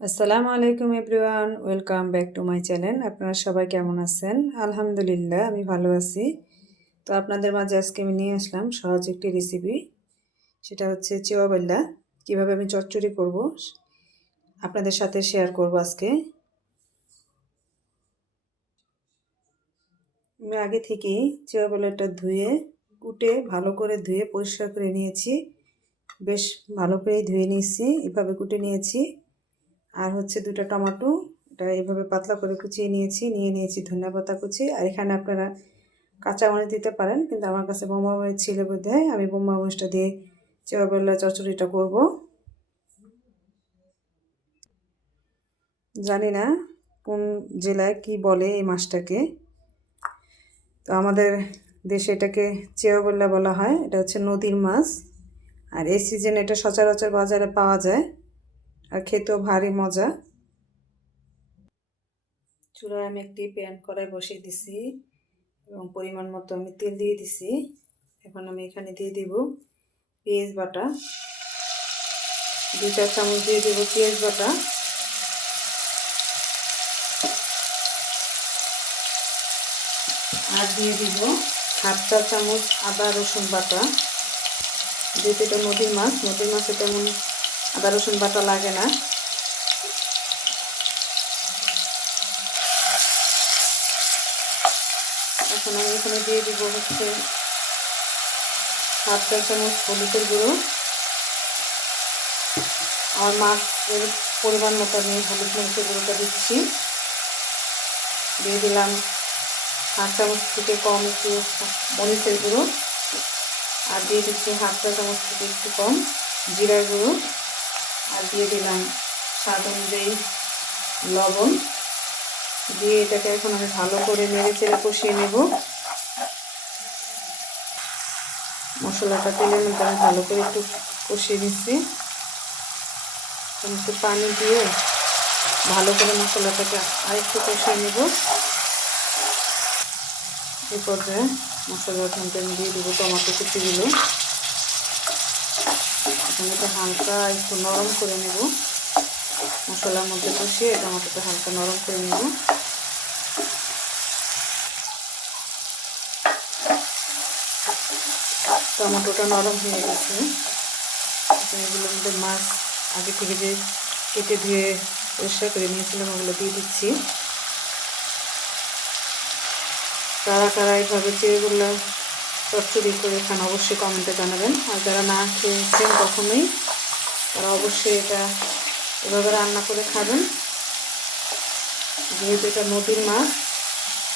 আসসালামু আলাইকুম everyone, welcome back to my channel. আপনারা সবাই কেমন আছেন? আলহামদুলিল্লাহ আমি ভালো আছি। তো আপনাদের মাঝে আজকে আমি নিয়ে আসলাম সহজ একটি রেসিপি। সেটা হচ্ছে চেওয়াবেল্লা। কীভাবে আমি চচ্চড়ি করব আপনাদের সাথে শেয়ার করব আজকে। আমি আগে থেকেই চেওয়াবেল্লাটা কুটে ভালো করে ধুয়ে পরিষ্কার করে নিয়েছি। বেশ ভালো করেই ধুয়ে নিয়েছি, এভাবে কুটে নিয়েছি। আর হচ্ছে 2টা টমেটো, এটা এইভাবে পাতলা করে কুচিয়ে নিয়েছি ধনিয়া পাতা কুচি। আর এখানে আপনারা কাঁচা মরিচ দিতে পারেন, কিন্তু আমার কাছে বোম্বাই মরিচ ছিল বোধহয়, আমি বোম্বাই মরিচটা দিয়ে চেওয়াবেল্লা চচ্চড়িটা করব। জানি না কোন জেলায় কি বলে এই মাছটাকে, তো আমাদের দেশে এটাকে চেওয়াবেল্লা বলা হয়। এটা হচ্ছে নদীর মাছ, আর এই সিজনে এটা সচরাচর বাজারে পাওয়া যায়, আর খেতেও ভারী মজা। চুলায় আমি একটি প্যান কড়াই বসিয়ে দিছি এবং পরিমাণ মতো আমি তেল দিয়ে দিছি। এখন আমি এখানে দিয়ে দিব পেঁয়াজ বাটা, 2-4 চামচ দিয়ে দেব পেঁয়াজ বাটা। আর দিয়ে দিব 1/2 চা চামচ আদা রসুন বাটা। যেহেতু এটা নদীর মাছে তেমন আদা রসুন বাটা লাগে না। এখন আমি এখানে দিয়ে দিব হচ্ছে 1/2 চা চামচ হলুদের গুঁড়ো। আর মাছের পরিমাণ মতো আমি হলুদ মরিচের গুঁড়োটা দিচ্ছি। দিয়ে দিলাম 1/2 চামচ থেকে কম একটু মরিচের গুঁড়ো। আর দিয়ে দিচ্ছি 1/2 চা চামচ থেকে একটু কম জিরার গুঁড়ো। আর দিয়ে দিলাম স্বাদ অনুযায়ী লবণ। দিয়ে এটাকে এখন আমি ভালো করে নেড়ে চেড়ে কষিয়ে নেব। মশলাটা তেলের মধ্যে আমি ভালো করে একটু কষিয়ে নিচ্ছি। একটু পানি দিয়ে ভালো করে মশলাটাকে আরেকটু কষিয়ে নেব। এই পর্যায়ে মশলার মধ্যে আমি দিয়ে দেবো টমেটো কুচিগুলো। এখন এটা হালকা একটু নরম করে নেব। মশলার মধ্যে কষিয়ে টমেটোটা হালকা নরম করে নেব। টমেটোটা নরম হয়ে গেছে। এগুলোর মধ্যে মাছ আগে থেকে যে কেটে ধুয়ে পরিষ্কার করে নিয়েছিলাম ওগুলো দিয়ে দিচ্ছি। কারা কারা এইভাবে চেয়েগুলো চচ্চড়ি করে খান অবশ্যই কমেন্টে জানাবেন। আর যারা না খেয়েছেন কখনোই, তারা অবশ্যই এটা এভাবে রান্না করে খাবেন। যেহেতু এটা নদীর মাছ,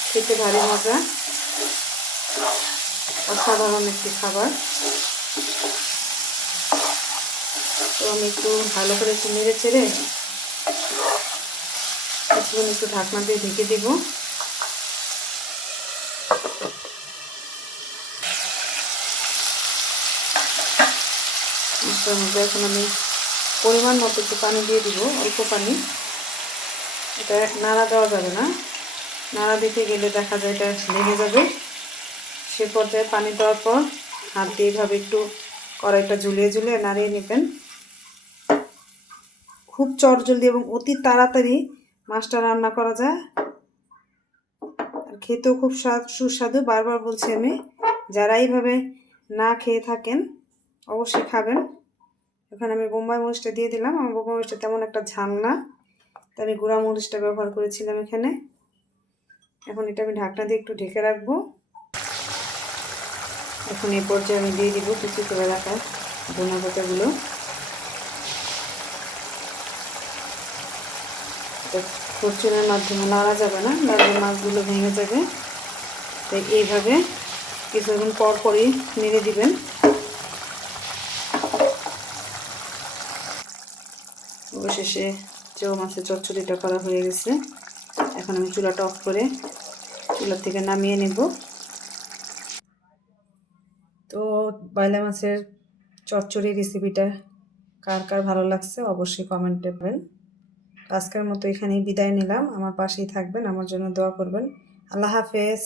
খেতে ভারী মজা, অসাধারণ একটি খাবার। তো আমি একটু ভালো করে একটু নেড়ে চেড়ে কিছুক্ষণ একটু ঢাকনা দিয়ে ঢেকে দেব। মশলার মধ্যে এখন আমি পরিমাণ মতো একটু পানি দিয়ে দিব, অল্প পানি। এটা নাড়া দেওয়া যাবে না, নাড়া দিতে গেলে দেখা যায় এটা লেগে যাবে। সে পর্যায়ে পানি দেওয়ার পর হাত দিয়ে এইভাবে একটু কড়াইটা ঝুলিয়ে নাড়িয়ে নেবেন। খুব চটজলদি এবং অতি তাড়াতাড়ি মাছটা রান্না করা যায়, আর খেতেও খুব সুস্বাদু। বারবার বলছি আমি, যারা এইভাবে না খেয়ে থাকেন অবশ্যই খাবেন। এখন আমি বোম্বাই মরিচটা দিয়ে দিলাম। আমার বোম্বাই মরিচটা তেমন একটা ঝাল না, তাই আমি গুঁড়া মরিচটা ব্যবহার করেছিলাম এখানে। এখন এটা আমি ঢাকনা দিয়ে একটু ঢেকে রাখবো। এখন এই পর্যায়ে আমি দিয়ে দিব কুচি করে রাখা ধনিয়া পাতাগুলো। ফরচুনের মাধ্যমে নাড়া যাবে না, নাড়লে মাছগুলো ভেঙে যাবে। তাই এইভাবে কিছুক্ষণ পর পরই নেড়ে দিবেন। অবশেষে চেও মাছের চচ্চড়িটা করা হয়ে গেছে। এখন আমি চুলাটা অফ করে চুলা থেকে নামিয়ে নেব। তো বাইলা মাছের চচ্চড়ি রেসিপিটা কার কার ভালো লাগছে অবশ্যই কমেন্টে বলবেন। আজকের মতো এখানেই বিদায় নিলাম। আমার পাশেই থাকবেন, আমার জন্য দোয়া করবেন। আল্লাহ হাফেজ।